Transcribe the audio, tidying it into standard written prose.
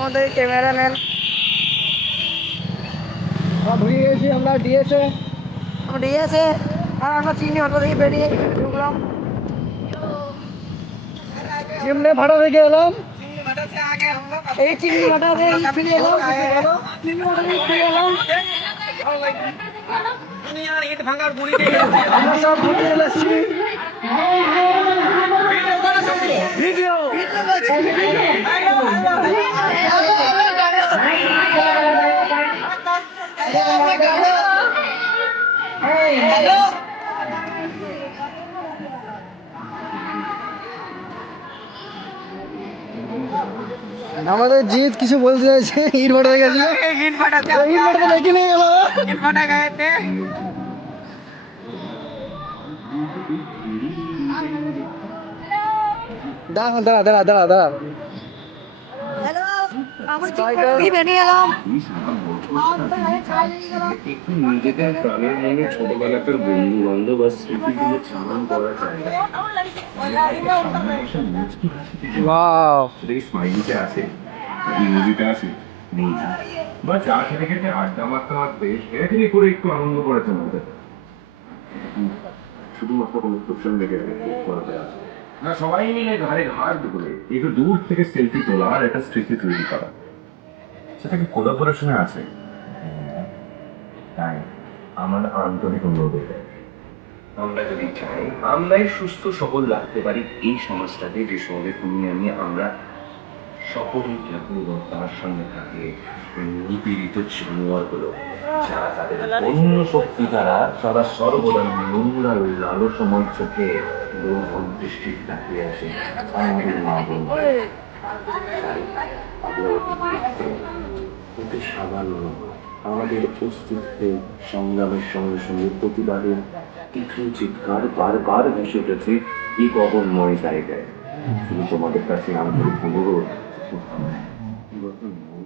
আমাদের ক্যামেরাম্যান। ঢুকে গেছি আমরা ডিএসে। আর আমরা চিংড়ি মাথা থেকে বেরিয়ে ঢুকলাম। চিমনে ভাড়া থেকে এলাম। এই চিংড়ি মাথা থেকে ফিরে এলাম। চিংড়ি মাথা থেকে ফিরে এলাম। আমরা সব ঘুরে এলাছি। ভিডিও আমাদের জিৎ কিছু বলতে চাইছে। ইট ভাটা গেছিল, ইট ভাটাতে দেখে নিয়ে গেল। দাঁড়া দাঁড়া দাঁড়া দাঁড়া দাঁড়া। একটু নিজেদের প্রাণের মনে ছোটবেলাকার বন্ধু বান্ধব আর স্মৃতিগুলো চালান করা যায় না। ওয়াও, স্মাইলিতে আছে, ইমোজিতে আছে, নেই, বা চা খেতে খেতে আড্ডা মারতে মারতে এখানে করে একটু আনন্দ করেছে আমাদের। শুধুমাত্র কোনো সোশ্যাল মিডিয়াতে করা যায় না, সবাই মিলে ঘাড়ে ঘাড় ধরে একটু দূর থেকে সেলফি তোলা আর একটা স্মৃতি তৈরি করা, সেটাকে কোলাবোরেশনে আছে। তাই আমার আন্তরিক অনুরোধ, আমরা যদি চাই আমরাই সুস্থ সবল রাখতে পারি এই সমাজটাকে, যে সমাজে তুমি আমি আমরা সকলেই থাকি এবং তার সঙ্গে থাকে নিপীড়িত জানোয়ারগুলো, যারা তাদের অন্য শক্তি দ্বারা তারা সর্বদা নোংরা লালসময় চোখে লোভন দৃষ্টি তাকিয়ে আসে আমাদের মা বোন। অতি সামান্য আমাদের অস্তিত্বে সংগ্রামের সঙ্গে সঙ্গে প্রতিবাদের কিছু চিৎকার বারবার ভেসে উঠেছে এই গগনময় জায়গায়। শুধু তোমাদের কাছে আন্তরিক অনুরোধ,